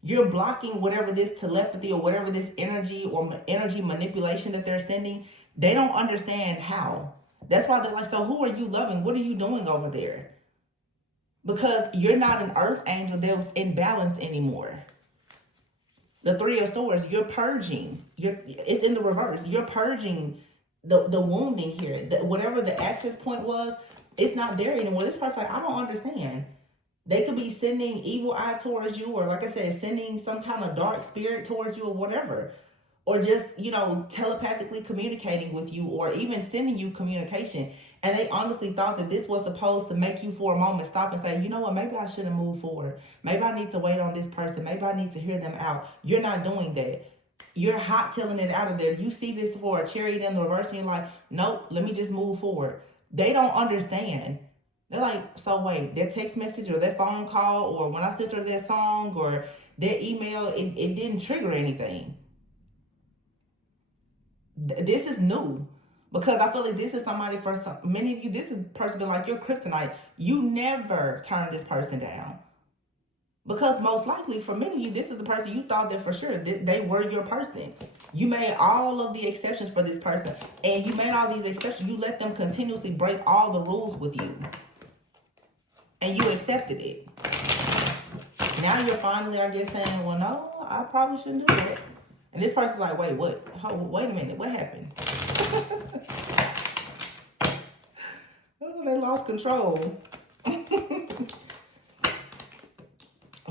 you're blocking whatever this telepathy or whatever this energy or energy manipulation that they're sending. They don't understand how. That's why they're like, so who are you loving? What are you doing over there? Because you're not an earth angel that was imbalanced anymore. The 3 of Swords, you're purging. It's in the reverse. You're purging the wounding here. Whatever the access point was, it's not there anymore. This person's like, I don't understand. They could be sending evil eye towards you, or like I said, sending some kind of dark spirit towards you or whatever. Or just, you know, telepathically communicating with you, or even sending you communication. And they honestly thought that this was supposed to make you for a moment stop and say, you know what, maybe I shouldn't move forward. Maybe I need to wait on this person. Maybe I need to hear them out. You're not doing that. You're hot-tailing it out of there. You see this for a chariot in the reverse and you're like, nope, let me just move forward. They don't understand. They're like, so wait, their text message or their phone call or when I sent her that song or their email, it didn't trigger anything. This is new. Because I feel like this is somebody, for many of you, this is a person been like your kryptonite. You never turn this person down. Because most likely, for many of you, this is the person you thought that for sure that they were your person. You made all of the exceptions for this person. And you made all these exceptions. You let them continuously break all the rules with you. And you accepted it. Now you're finally, I guess, saying, well, no, I probably shouldn't do that. And this person's like, wait, what? Wait a minute, what happened? Oh, they lost control.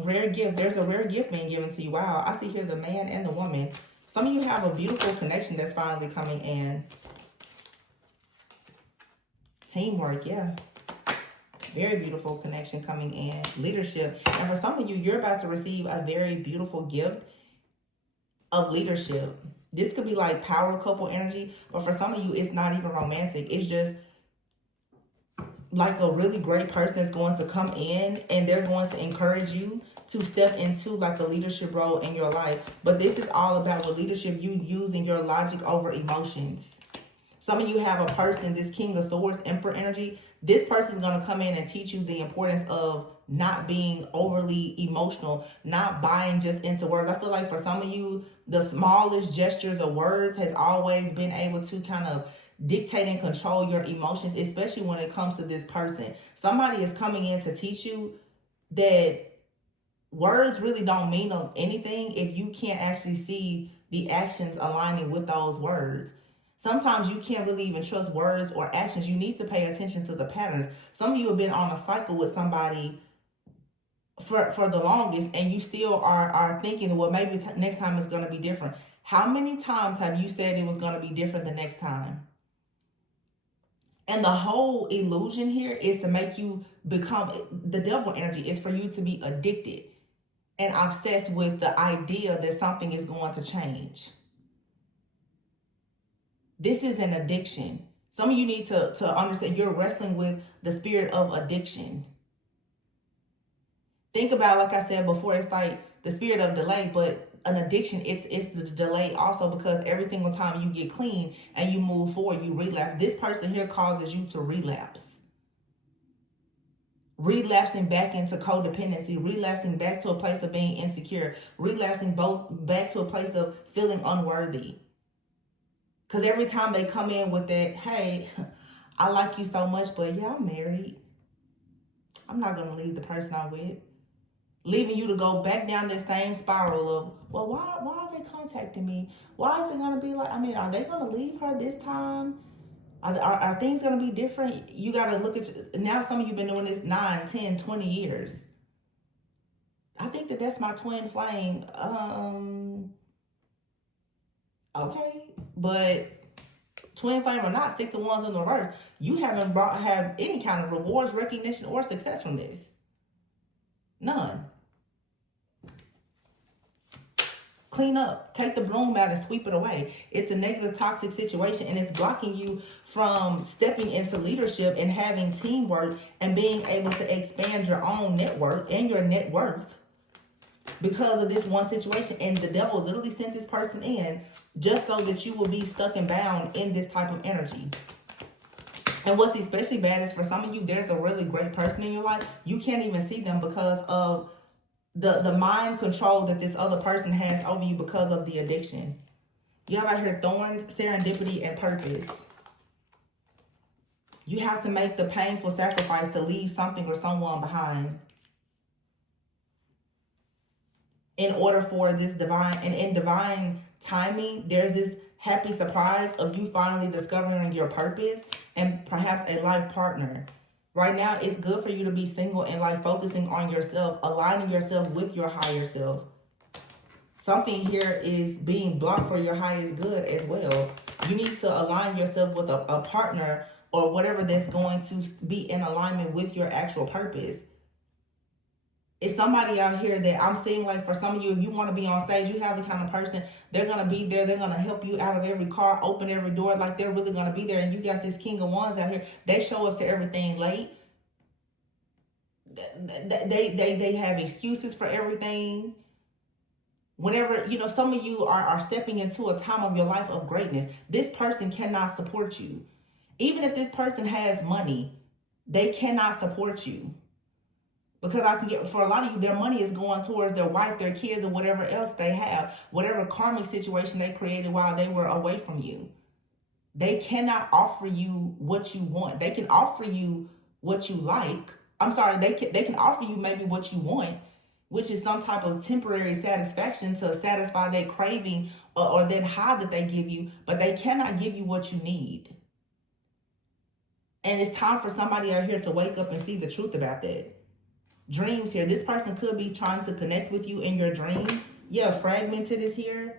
Rare gift. There's a rare gift being given to you. Wow. I see here the man and the woman. Some of you have a beautiful connection that's finally coming in. Teamwork, yeah. Very beautiful connection coming in. Leadership. And for some of you, you're about to receive a very beautiful gift of leadership. This could be like power couple energy, but for some of you, it's not even romantic. It's just like a really great person that's going to come in and they're going to encourage you to step into like a leadership role in your life. But this is all about with leadership, you using your logic over emotions. Some of you have a person, this King of Swords, Emperor energy. This person is going to come in and teach you the importance of not being overly emotional, not buying just into words. I feel like for some of you, the smallest gestures of words has always been able to kind of dictate and control your emotions, especially when it comes to this person. Somebody is coming in to teach you that words really don't mean anything if you can't actually see the actions aligning with those words. Sometimes you can't really even trust words or actions. You need to pay attention to the patterns. Some of you have been on a cycle with somebody for the longest, and you still are thinking, well, maybe next time it's going to be different. How many times have you said it was going to be different the next time? And the whole illusion here is to make you become, the devil energy is for you to be addicted and obsessed with the idea that something is going to change. This is an addiction. Some of you need to understand you're wrestling with the spirit of addiction. Think about, like I said before, it's like the spirit of delay, but an addiction, it's the delay also, because every single time you get clean and you move forward, you relapse. This person here causes you to relapse. Relapsing back into codependency, relapsing back to a place of being insecure, relapsing back to a place of feeling unworthy. Because every time they come in with that, hey, I like you so much, but yeah, I'm married. I'm not going to leave the person I'm with. Leaving you to go back down this same spiral of, well, why are they contacting me? Why is it going to be like, I mean, are they going to leave her this time? Are things going to be different? You got to look at, now some of you have been doing this 9, 10, 20 years. I think that's my twin flame. Okay, but twin flame or not, 6 of Wands in the reverse, you haven't have any kind of rewards, recognition, or success from this. None. Clean up, take the broom out and sweep it away. It's a negative, toxic situation, and it's blocking you from stepping into leadership and having teamwork and being able to expand your own network and your net worth because of this one situation. And the devil literally sent this person in just so that you will be stuck and bound in this type of energy. And what's especially bad is for some of you, there's a really great person in your life. You can't even see them because of the mind control that this other person has over you because of the addiction. You have out here thorns, serendipity, and purpose. You have to make the painful sacrifice to leave something or someone behind in order for this divine, and in divine timing, there's this happy surprise of you finally discovering your purpose and perhaps a life partner. Right now, it's good for you to be single and like focusing on yourself, aligning yourself with your higher self. Something here is being blocked for your highest good as well. You need to align yourself with a partner or whatever that's going to be in alignment with your actual purpose. It's somebody out here that I'm seeing, like for some of you, if you want to be on stage, you have the kind of person, they're going to be there. They're going to help you out of every car, open every door. Like they're really going to be there. And you got this King of Wands out here. They show up to everything late. They have excuses for everything. Whenever, you know, some of you are stepping into a time of your life of greatness. This person cannot support you. Even if this person has money, they cannot support you. Because I can get, for a lot of you, their money is going towards their wife, their kids, or whatever else they have, whatever karmic situation they created while they were away from you. They cannot offer you what you want. They can offer you what you like. I'm sorry, they can offer you maybe what you want, which is some type of temporary satisfaction to satisfy that craving or that high that they give you, but they cannot give you what you need. And it's time for somebody out here to wake up and see the truth about that. Dreams here. This person could be trying to connect with you in your dreams. Yeah, fragmented is here.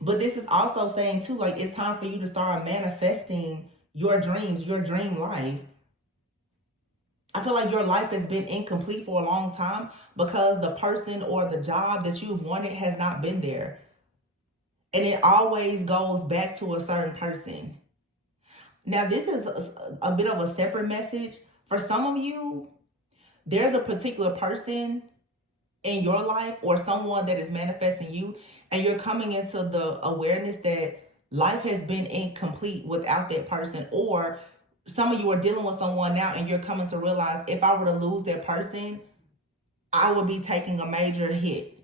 But this is also saying too, like it's time for you to start manifesting your dreams, your dream life. I feel like your life has been incomplete for a long time because the person or the job that you've wanted has not been there. And it always goes back to a certain person. Now, this is a bit of a separate message. For some of you, there's a particular person in your life or someone that is manifesting you, and you're coming into the awareness that life has been incomplete without that person. Or some of you are dealing with someone now and you're coming to realize, if I were to lose that person, I would be taking a major hit.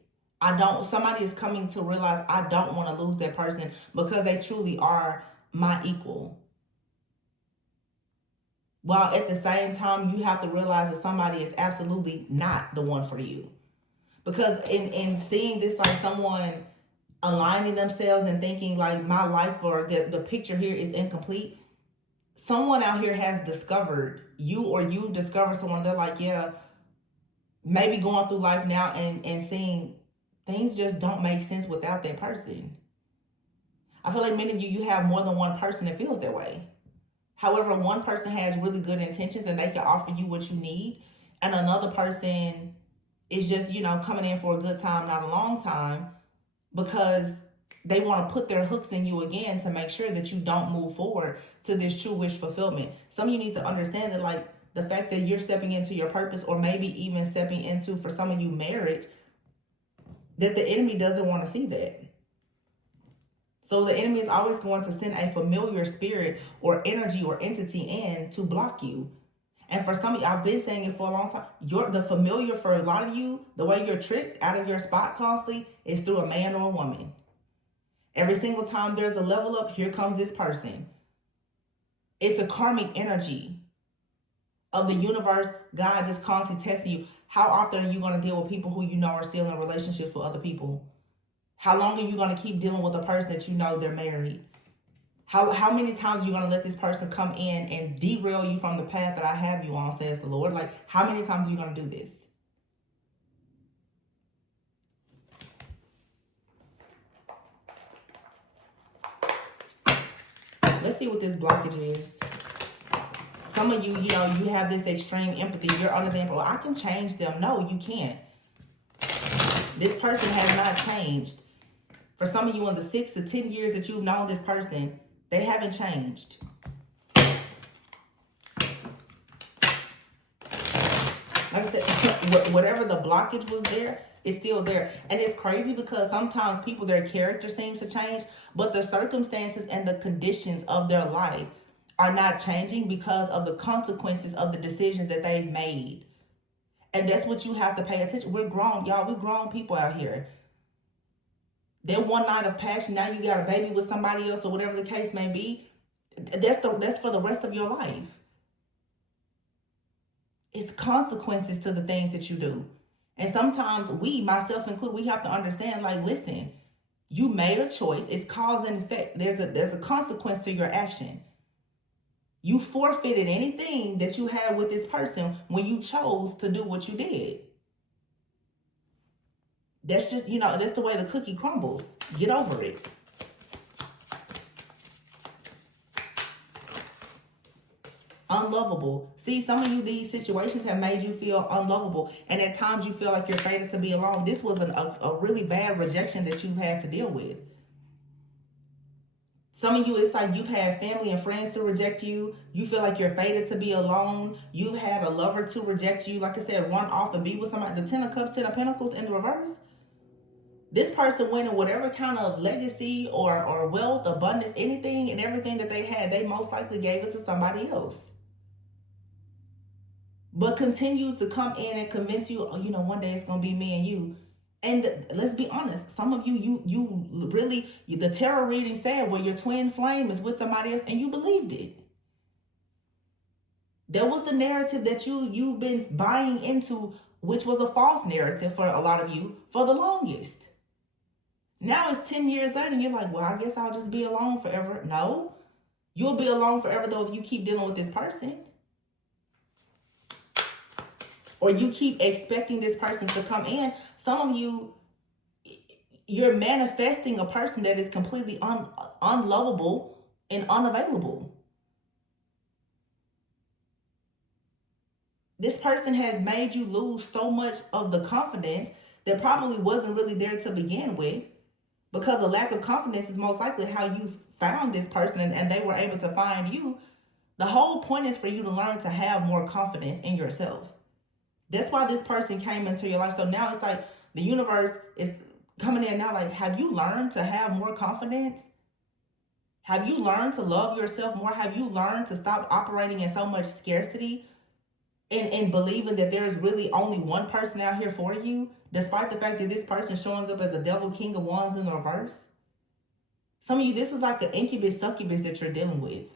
Somebody is coming to realize I don't want to lose that person because they truly are my equal. While at the same time, you have to realize that somebody is absolutely not the one for you. Because in seeing this, like someone aligning themselves and thinking like my life or the picture here is incomplete. Someone out here has discovered you, or you discover someone. They're like, yeah, maybe going through life now and seeing things just don't make sense without that person. I feel like many of you have more than one person that feels that way. However, one person has really good intentions and they can offer you what you need, and another person is just, coming in for a good time, not a long time, because they want to put their hooks in you again to make sure that you don't move forward to this true wish fulfillment. Some of you need to understand that, like, the fact that you're stepping into your purpose, or maybe even stepping into, for some of you, marriage, that the enemy doesn't want to see that. So the enemy is always going to send a familiar spirit or energy or entity in to block you. And for some of you, I've been saying it for a long time, the familiar for a lot of you, the way you're tricked out of your spot constantly is through a man or a woman. Every single time there's a level up, here comes this person. It's a karmic energy of the universe. God just constantly testing you. How often are you going to deal with people who you know are still in relationships with other people? How long are you going to keep dealing with a person that you know they're married? How many times are you going to let this person come in and derail you from the path that I have you on, says the Lord? Like, how many times are you going to do this? Let's see what this blockage is. Some of you, you have this extreme empathy. You're under the empathy. Well, I can change them. No, you can't. This person has not changed. For some of you, in the 6 to 10 years that you've known this person, they haven't changed. Like I said, whatever the blockage was there, it's still there. And it's crazy because sometimes people, their character seems to change, but the circumstances and the conditions of their life are not changing because of the consequences of the decisions that they've made. And that's what you have to pay attention. We're grown, y'all. We're grown people out here. Then one night of passion, now you got a baby with somebody else, or whatever the case may be. That's for the rest of your life. It's consequences to the things that you do. And sometimes we, myself included, we have to understand, like, listen, you made a choice. It's cause and effect. There's a consequence to your action. You forfeited anything that you had with this person when you chose to do what you did. That's just, that's the way the cookie crumbles. Get over it. Unlovable. See, some of you, these situations have made you feel unlovable. And at times you feel like you're fated to be alone. This was a really bad rejection that you've had to deal with. Some of you, it's like you've had family and friends to reject you. You feel like you're fated to be alone. You've had a lover to reject you. Like I said, run off and be with somebody. The 10 of Cups, 10 of Pentacles in the reverse. This person went in whatever kind of legacy or wealth, abundance, anything and everything that they had, they most likely gave it to somebody else. But continue to come in and convince you, one day it's going to be me and you. And let's be honest, some of you really, the tarot reading said where your twin flame is with somebody else, and you believed it. That was the narrative that you've been buying into, which was a false narrative for a lot of you for the longest. Now it's 10 years later and you're like, well, I guess I'll just be alone forever. No, you'll be alone forever though if you keep dealing with this person. Or you keep expecting this person to come in. Some of you, you're manifesting a person that is completely unlovable and unavailable. This person has made you lose so much of the confidence that probably wasn't really there to begin with, because a lack of confidence is most likely how you found this person and they were able to find you. The whole point is for you to learn to have more confidence in yourself. That's why this person came into your life. So now it's like the universe is coming in now like, have you learned to have more confidence? Have you learned to love yourself more? Have you learned to stop operating in so much scarcity and believing that there's really only one person out here for you, despite the fact that this person showing up as a devil, king of wands in the reverse? Some of you, this is like an incubus, succubus that you're dealing with.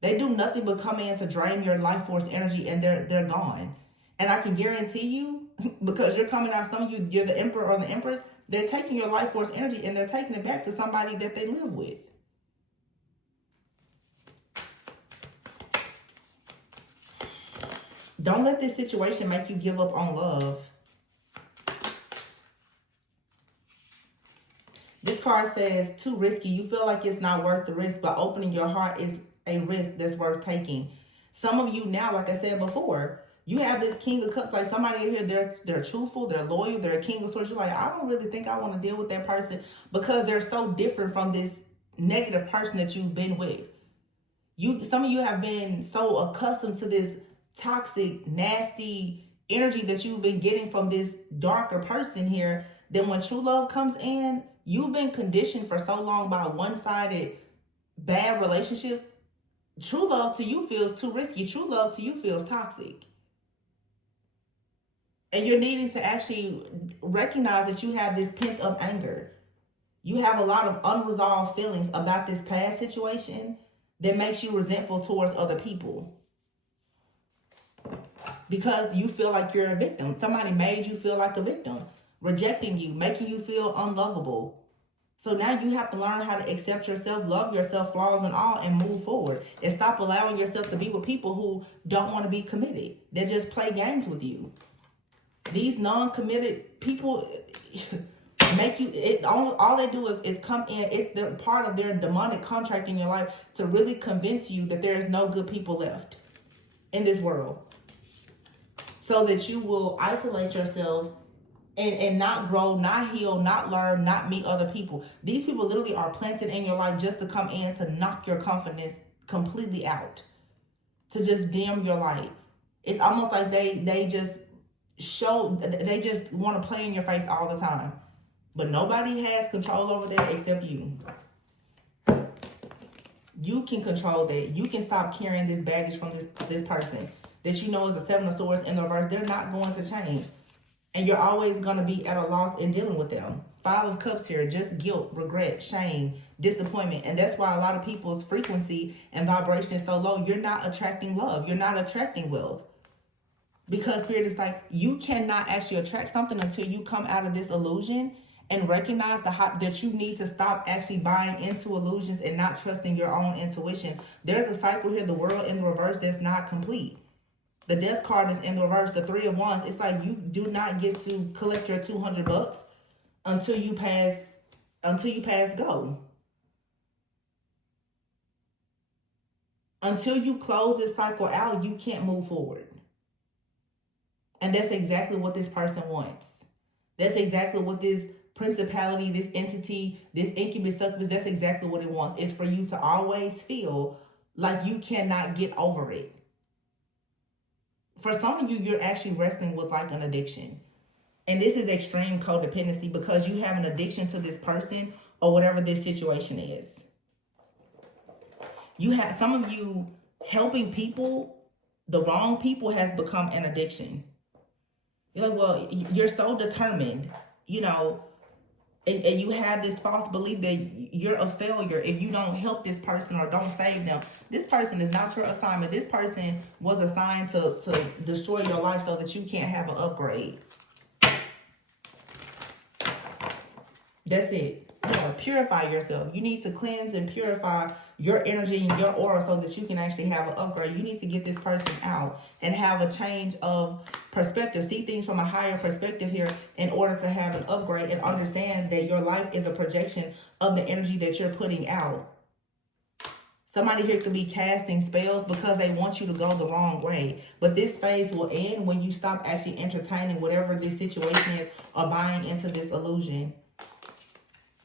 They do nothing but come in to drain your life force energy and they're gone. And I can guarantee you, because you're coming out, some of you, you're the emperor or the empress, they're taking your life force energy and they're taking it back to somebody that they live with. Don't let this situation make you give up on love. This card says, too risky. You feel like it's not worth the risk, but opening your heart is a risk that's worth taking. Some of you now, like I said before, you have this King of Cups. Like somebody here, they're truthful, they're loyal, they're a King of Swords. You're like, I don't really think I want to deal with that person because they're so different from this negative person that you've been with. Some of you have been so accustomed to this toxic, nasty energy that you've been getting from this darker person here. Then when true love comes in, you've been conditioned for so long by one-sided bad relationships. True love to you feels too risky. True love to you feels toxic. And you're needing to actually recognize that you have this pent-up anger. You have a lot of unresolved feelings about this past situation that makes you resentful towards other people. Because you feel like you're a victim. Somebody made you feel like a victim. Rejecting you, making you feel unlovable. So now you have to learn how to accept yourself, love yourself, flaws and all, and move forward. And stop allowing yourself to be with people who don't want to be committed. They just play games with you. These non-committed people make you, all they do is come in. It's part of their demonic contract in your life to really convince you that there is no good people left in this world. So that you will isolate yourself and not grow, not heal, not learn, not meet other people. These people literally are planted in your life just to come in to knock your confidence completely out. To just dim your light. It's almost like they just want to play in your face all the time. But nobody has control over that except you. You can control that. You can stop carrying this baggage from this person that you know is a Seven of Swords in the reverse. They're not going to change. And you're always going to be at a loss in dealing with them. Five of Cups here, just guilt, regret, shame, disappointment. And that's why a lot of people's frequency and vibration is so low. You're not attracting love. You're not attracting wealth. Because Spirit is like, you cannot actually attract something until you come out of this illusion and recognize that you need to stop actually buying into illusions and not trusting your own intuition. There's a cycle here, the world in the reverse, that's not complete. The Death card is in the reverse, the Three of Wands. It's like you do not get to collect your $200 until you pass go. Until you close this cycle out, you can't move forward. And that's exactly what this person wants. That's exactly what this principality, this entity, this incubus, succubus, that's exactly what it wants. It's for you to always feel like you cannot get over it. For some of you, you're actually wrestling with like an addiction. And this is extreme codependency because you have an addiction to this person or whatever this situation is. You have some of you helping people, the wrong people, has become an addiction. You're like, well, you're so determined, you know, and you have this false belief that you're a failure if you don't help this person or don't save them. This person is not your assignment. This person was assigned to destroy your life so that you can't have an upgrade. That's it. You gotta purify yourself. You need to cleanse and purify your energy and your aura so that you can actually have an upgrade. You need to get this person out and have a change of perspective. See things from a higher perspective here in order to have an upgrade and understand that your life is a projection of the energy that you're putting out. Somebody here could be casting spells because they want you to go the wrong way. But this phase will end when you stop actually entertaining whatever this situation is or buying into this illusion.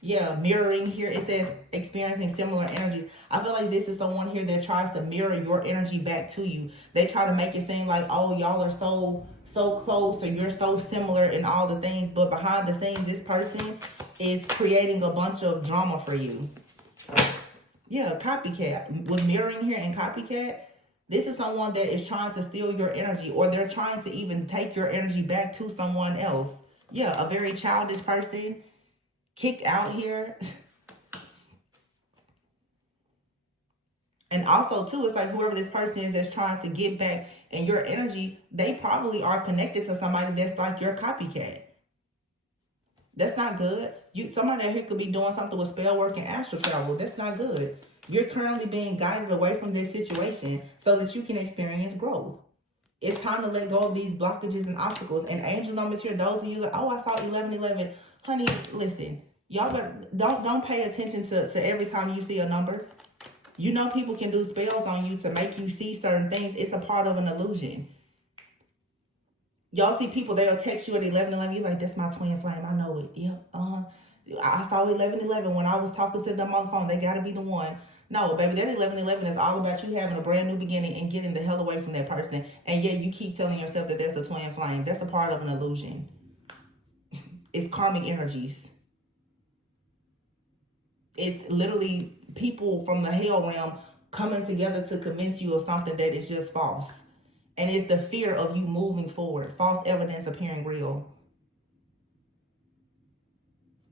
Yeah, mirroring here, it says experiencing similar energies. I feel like this is someone here that tries to mirror your energy back to you. They try to make it seem like, oh, y'all are so close or you're so similar in all the things. But behind the scenes, this person is creating a bunch of drama for you. Yeah, copycat. With mirroring here and copycat, this is someone that is trying to steal your energy or they're trying to even take your energy back to someone else. Yeah, a very childish person. Kicked out here. And also too, it's like whoever this person is that's trying to get back and your energy, they probably are connected to somebody that's like your copycat. That's not good. Somebody out here could be doing something with spell work and astral travel. That's not good. You're currently being guided away from this situation so that you can experience growth. It's time to let go of these blockages and obstacles. And angel numbers here, those of you like, oh, I saw 1111. Honey, listen, y'all don't pay attention to every time you see a number. You know people can do spells on you to make you see certain things. It's a part of an illusion. Y'all see people, they'll text you at 1111. You're like, that's my twin flame. I know it. Yep. I saw 1111 when I was talking to them on the phone. They got to be the one. No, baby, that 1111 is all about you having a brand new beginning and getting the hell away from that person. And yet you keep telling yourself that that's a twin flame. That's a part of an illusion. It's karmic energies. It's literally people from the hell realm coming together to convince you of something that is just false. And it's the fear of you moving forward. False evidence appearing real.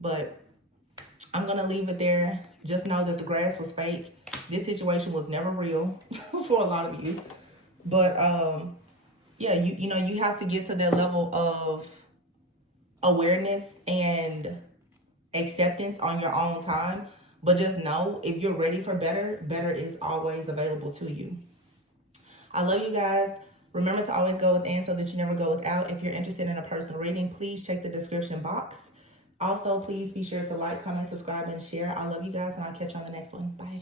But I'm going to leave it there. Just know that the grass was fake. This situation was never real for a lot of you. But, yeah, you know, you have to get to that level of awareness and acceptance on your own time. But just know, if you're ready for better, better is always available to you. I love you guys. Remember to always go within so that you never go without. If you're interested in a personal reading, please check the description box. Also, please be sure to like, comment, subscribe, and share. I love you guys, and I'll catch you on the next one. Bye.